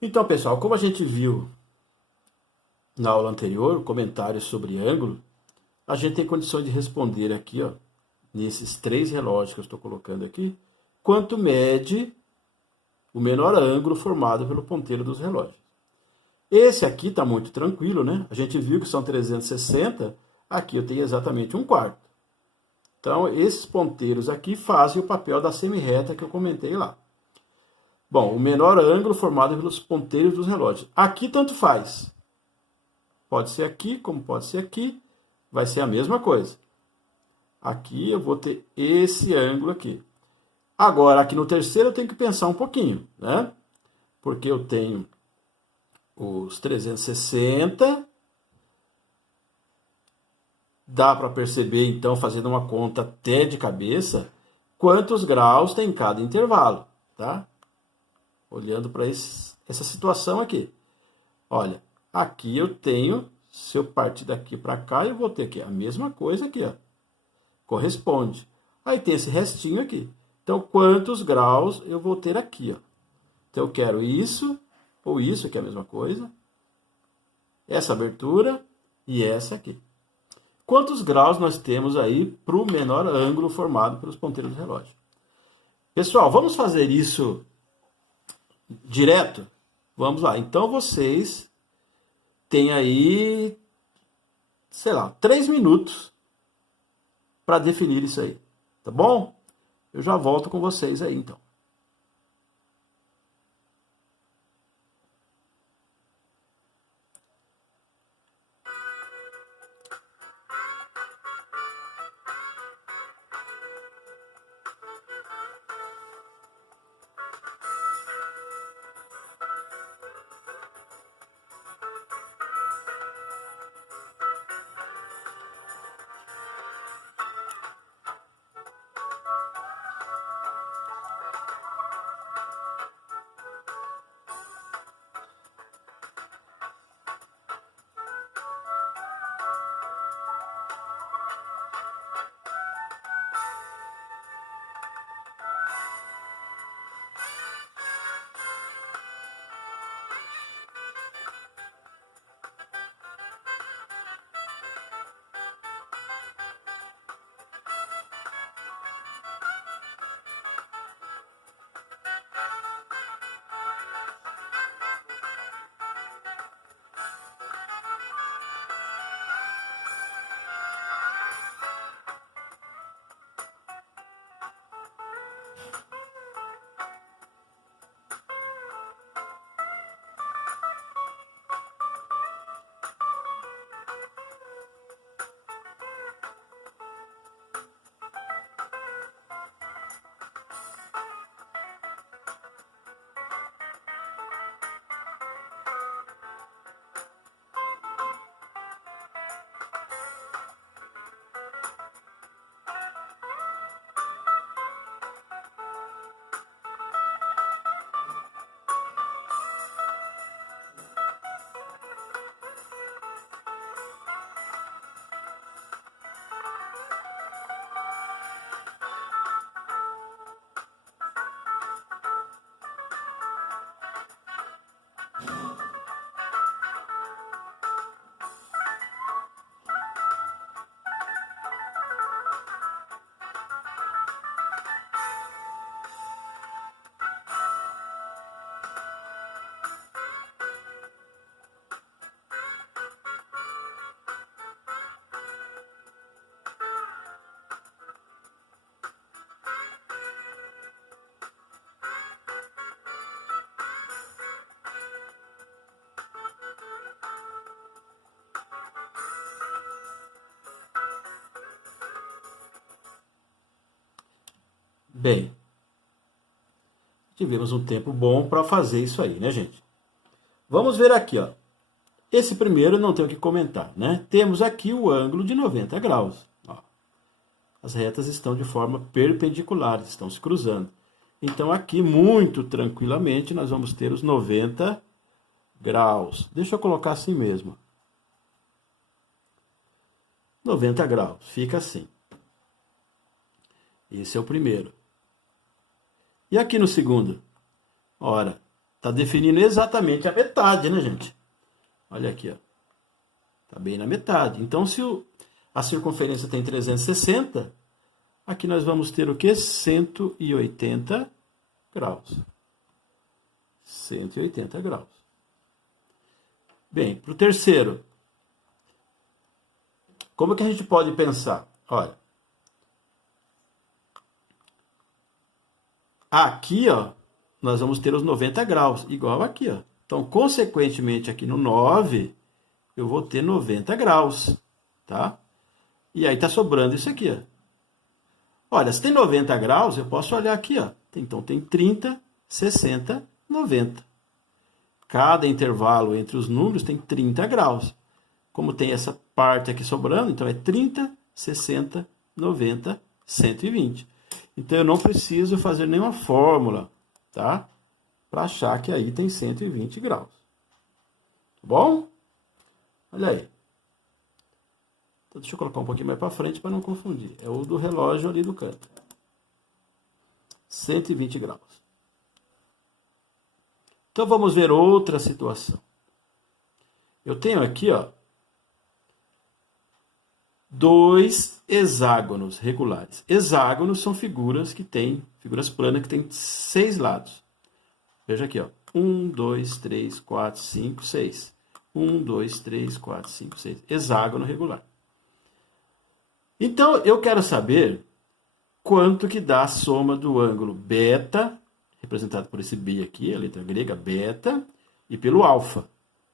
Então, pessoal, como a gente viu na aula anterior, comentários sobre ângulo, a gente tem condições de responder aqui, ó, nesses três relógios que eu estou colocando aqui, quanto mede o menor ângulo formado pelo ponteiro dos relógios. Esse aqui está muito tranquilo, né? A gente viu que são 360, aqui eu tenho exatamente 1/4. Então, esses ponteiros aqui fazem o papel da semi-reta que eu comentei lá. Bom, o menor ângulo formado pelos ponteiros dos relógios. Aqui tanto faz. Pode ser aqui, como pode ser aqui. Vai ser a mesma coisa. Aqui eu vou ter esse ângulo aqui. Agora, aqui no terceiro eu tenho que pensar um pouquinho, né? Porque eu tenho os 360. Dá para perceber, então, fazendo uma conta até de cabeça, quantos graus tem cada intervalo, tá? Olhando para essa situação aqui. Olha, aqui eu tenho, se eu partir daqui para cá, eu vou ter aqui a mesma coisa aqui, ó. Corresponde. Aí tem esse restinho aqui. Então, quantos graus eu vou ter aqui, ó? Então, eu quero isso, ou isso, que é a mesma coisa. Essa abertura e essa aqui. Quantos graus nós temos aí para o menor ângulo formado pelos ponteiros do relógio? Pessoal, vamos fazer isso direto? Vamos lá. Então, vocês têm aí, sei lá, 3 minutos para definir isso aí. Tá bom? Eu já volto com vocês aí, então. Bem, tivemos um tempo bom para fazer isso aí, né, gente? Vamos ver aqui, ó. Esse primeiro não tem o que comentar, né? Temos aqui o ângulo de 90 graus. Ó. As retas estão de forma perpendicular, estão se cruzando. Então, aqui, muito tranquilamente, nós vamos ter os 90 graus. Deixa eu colocar assim mesmo. 90 graus, fica assim. Esse é o primeiro. E aqui no segundo? Ora, Está definindo exatamente a metade, né, gente? Olha aqui, ó. Está bem na metade. Então, se a circunferência tem 360, aqui nós vamos ter o quê? 180 graus. 180 graus. Bem, para o terceiro, como que a gente pode pensar? Olha, aqui, ó, nós vamos ter os 90 graus, igual aqui, ó. Então, consequentemente, aqui no 9, eu vou ter 90 graus, tá? E aí tá sobrando isso aqui, ó. Olha, se tem 90 graus, eu posso olhar aqui, ó. Então, tem 30, 60, 90. Cada intervalo entre os números tem 30 graus. Como tem essa parte aqui sobrando, então é 30, 60, 90, 120. Então, eu não preciso fazer nenhuma fórmula, tá? Para achar que aí tem 120 graus. Tá bom? Olha aí. Então, deixa eu colocar um pouquinho mais para frente para não confundir. É o do relógio ali do canto. 120 graus. Então, vamos ver outra situação. Eu tenho aqui, ó, dois hexágonos regulares. Hexágonos são figuras planas que têm 6 lados. Veja aqui, ó. 1, 2, 3, 4, 5, 6. 1, 2, 3, 4, 5, 6. Hexágono regular. Então, eu quero saber quanto que dá a soma do ângulo beta, representado por esse B aqui, a letra grega beta, e pelo alfa,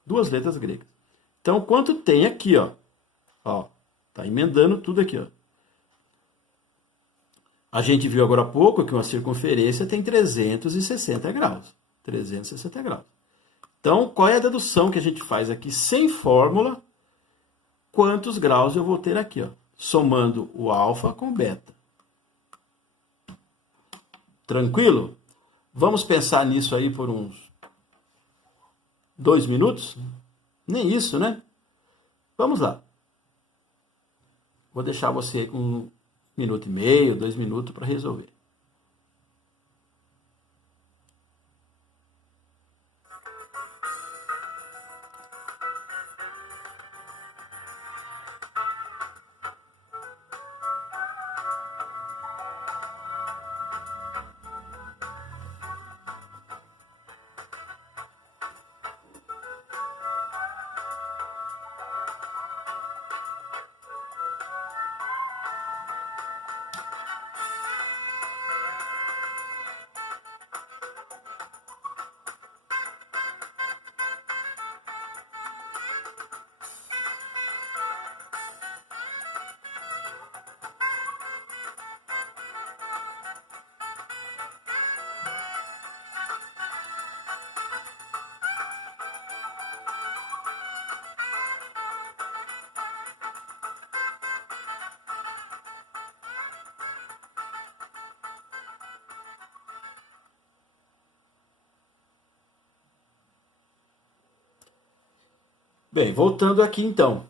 2 letras gregas. Então, quanto tem aqui, ó? Ó, tá emendando tudo aqui, ó. A gente viu agora há pouco que uma circunferência tem 360 graus. 360 graus. Então, qual é a dedução que a gente faz aqui sem fórmula? Quantos graus eu vou ter aqui, ó? Somando o alfa com o beta. Tranquilo? Vamos pensar nisso aí por uns 2 minutos? Nem isso, né? Vamos lá. Vou deixar você com 1 minuto e meio, 2 minutos para resolver. Bem, voltando aqui então.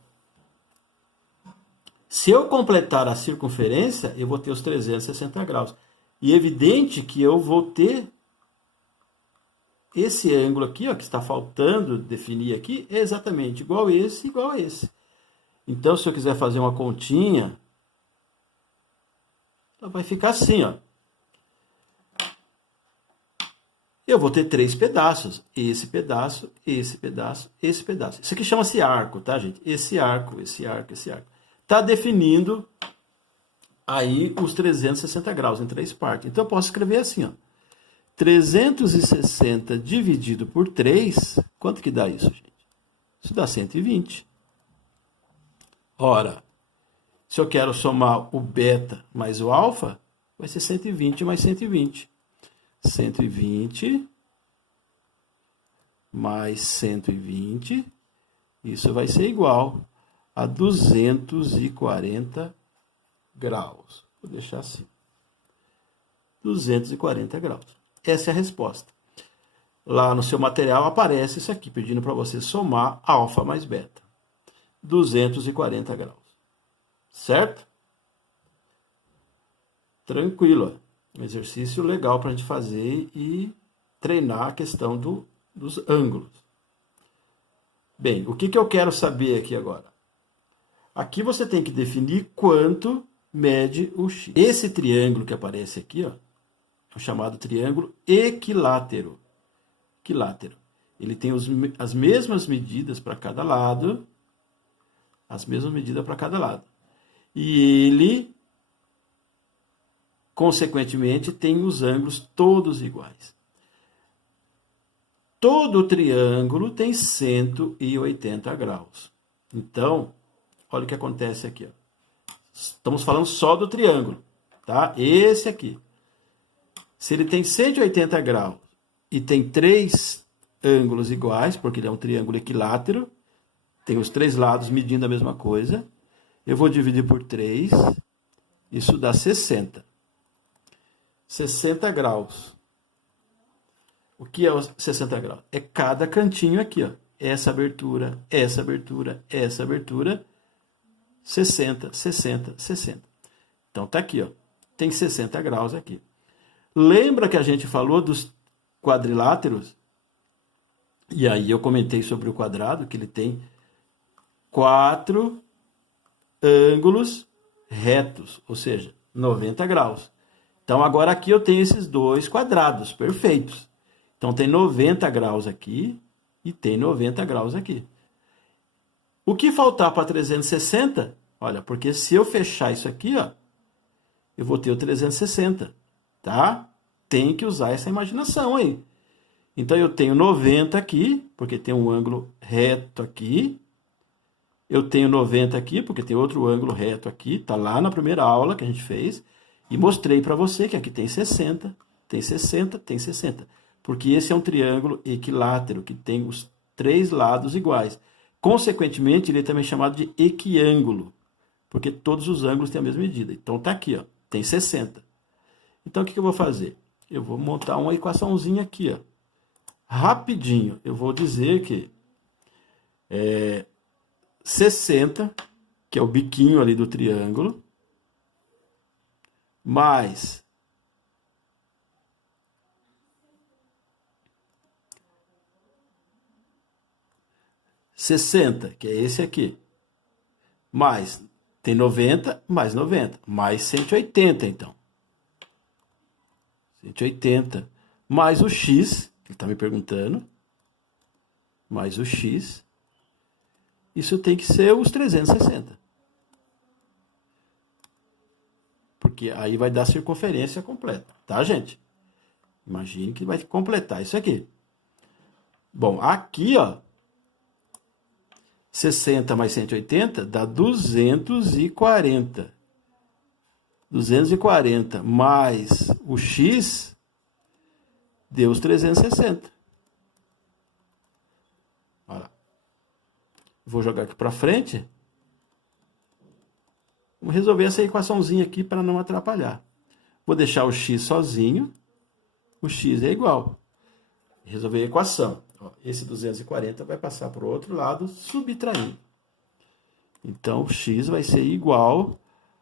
Se eu completar a circunferência, eu vou ter os 360 graus. E é evidente que eu vou ter esse ângulo aqui, ó, que está faltando definir aqui, é exatamente igual a esse. Então, se eu quiser fazer uma continha, ela vai ficar assim, ó. Eu vou ter 3 pedaços. Esse pedaço, esse pedaço, esse pedaço. Isso aqui chama-se arco, tá, gente? Esse arco, esse arco, esse arco. Está definindo aí os 360 graus em 3 partes. Então, eu posso escrever assim, ó. 360 dividido por 3, quanto que dá isso, gente? Isso dá 120. Ora, se eu quero somar o beta mais o alfa, vai ser 120 mais 120. 120 mais 120, isso vai ser igual a 240 graus. Vou deixar assim. 240 graus. Essa é a resposta. Lá no seu material aparece isso aqui, pedindo para você somar alfa mais beta. 240 graus. Certo? Tranquilo. Um exercício legal para a gente fazer e treinar a questão dos ângulos. Bem, o que eu quero saber aqui agora? Aqui você tem que definir quanto mede o x. Esse triângulo que aparece aqui, ó, é o chamado triângulo equilátero. Equilátero. Ele tem as mesmas medidas para cada lado. As mesmas medidas para cada lado. E ele, consequentemente, tem os ângulos todos iguais. Todo triângulo tem 180 graus. Então, olha o que acontece aqui. Ó. Estamos falando só do triângulo, tá? Esse aqui. Se ele tem 180 graus e tem 3 ângulos iguais, porque ele é um triângulo equilátero, tem os 3 lados medindo a mesma coisa, eu vou dividir por 3, isso dá 60. 60 graus. O que é os 60 graus? É cada cantinho aqui, ó. Essa abertura, essa abertura, essa abertura, 60, 60, 60. Então tá aqui, ó. Tem 60 graus aqui. Lembra que a gente falou dos quadriláteros? E aí eu comentei sobre o quadrado, que ele tem 4 ângulos retos, ou seja, 90 graus. Então agora aqui eu tenho esses 2 quadrados perfeitos. Então tem 90 graus aqui e tem 90 graus aqui. O que faltar para 360? Olha, porque se eu fechar isso aqui, ó, eu vou ter o 360, tá? Tem que usar essa imaginação aí. Então eu tenho 90 aqui, porque tem um ângulo reto aqui. Eu tenho 90 aqui, porque tem outro ângulo reto aqui. Tá lá na primeira aula que a gente fez. E mostrei para você que aqui tem 60, tem 60, tem 60. Porque esse é um triângulo equilátero, que tem os 3 lados iguais. Consequentemente, ele é também chamado de equiângulo, porque todos os ângulos têm a mesma medida. Então tá aqui, ó, tem 60. Então o que eu vou fazer? Eu vou montar uma equaçãozinha aqui, ó. Rapidinho, eu vou dizer que 60, que é o biquinho ali do triângulo, mais 60, que é esse aqui, mais, tem 90, mais 90, mais 180, então. 180, mais o x, que ele está me perguntando, mais o x, isso tem que ser os 360. Porque aí vai dar circunferência completa, tá, gente? Imagine que vai completar isso aqui. Bom, aqui, ó, 60 mais 180 dá 240. 240 mais o x deu os 360. Olha. Vou jogar aqui para frente. Vamos resolver essa equaçãozinha aqui para não atrapalhar. Vou deixar o x sozinho. O x é igual. Resolver a equação. Ó, esse 240 vai passar para o outro lado, subtraindo. Então, o x vai ser igual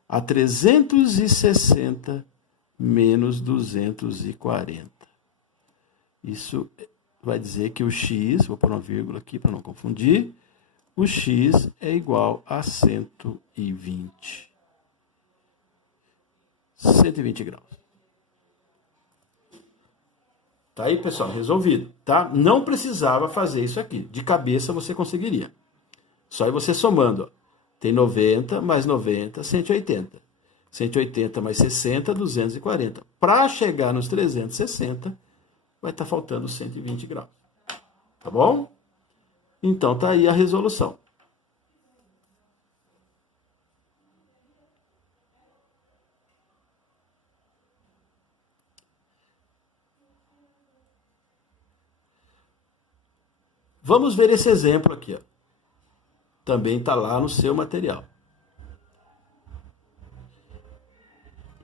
a 360 menos 240. Isso vai dizer que o x, vou pôr uma vírgula aqui para não confundir, o x é igual a 120. 120 graus. Tá aí, pessoal, resolvido, tá? Não precisava fazer isso aqui. De cabeça você conseguiria. Só aí você somando, ó. Tem 90 mais 90, 180. 180 mais 60, 240. Para chegar nos 360, vai estar faltando 120 graus. Tá bom? Então, tá aí a resolução. Vamos ver esse exemplo aqui, ó. Também está lá no seu material.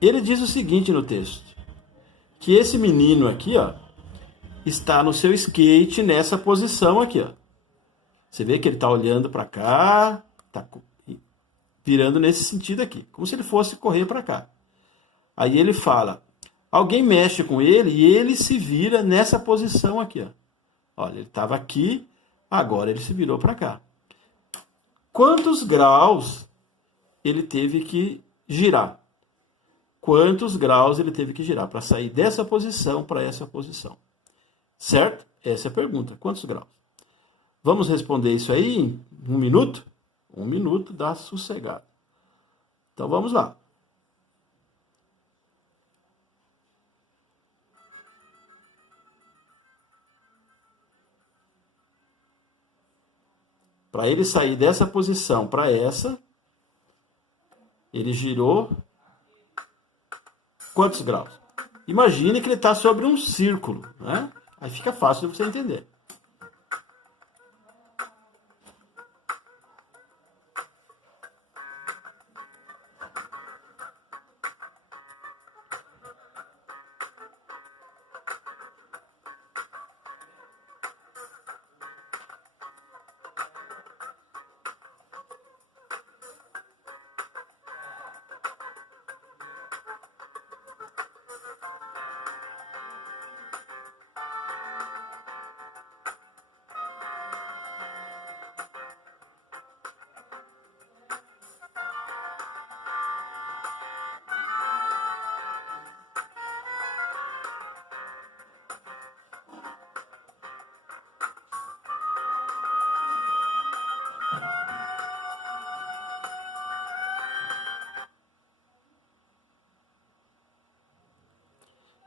Ele diz o seguinte no texto, que esse menino aqui, ó, está no seu skate nessa posição aqui, ó. Você vê que ele está olhando para cá, está virando nesse sentido aqui, como se ele fosse correr para cá. Aí ele fala, Alguém mexe com ele e ele se vira nessa posição aqui, ó. Olha, ele estava aqui, agora ele se virou para cá. Quantos graus ele teve que girar? Quantos graus ele teve que girar para sair dessa posição para essa posição? Certo? Essa é a pergunta. Quantos graus? Vamos responder isso aí em 1 minuto? 1 minuto dá sossegado. Então vamos lá. Para ele sair dessa posição para essa, ele girou quantos graus? Imagine que ele está sobre um círculo, né? Aí fica fácil de você entender.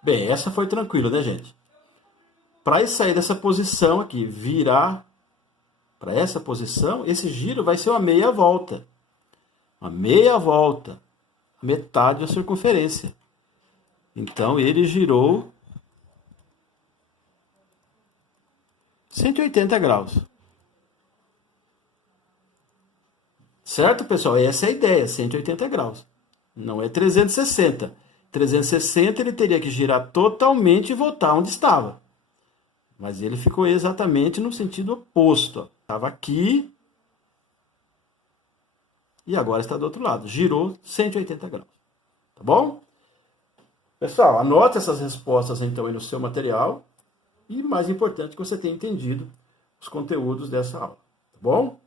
Bem, essa foi tranquila, né, gente? Para ele sair dessa posição aqui, virar para essa posição, esse giro vai ser uma meia volta. Uma meia volta. Metade da circunferência. Então, ele girou 180 graus. Certo, pessoal? Essa é a ideia, 180 graus. Não é 360. 360 ele teria que girar totalmente e voltar onde estava. Mas ele ficou exatamente no sentido oposto. Estava aqui e agora está do outro lado. Girou 180 graus. Tá bom? Pessoal, anote essas respostas então aí no seu material. E mais importante que você tenha entendido os conteúdos dessa aula. Tá bom?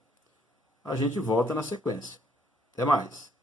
A gente volta na sequência. Até mais.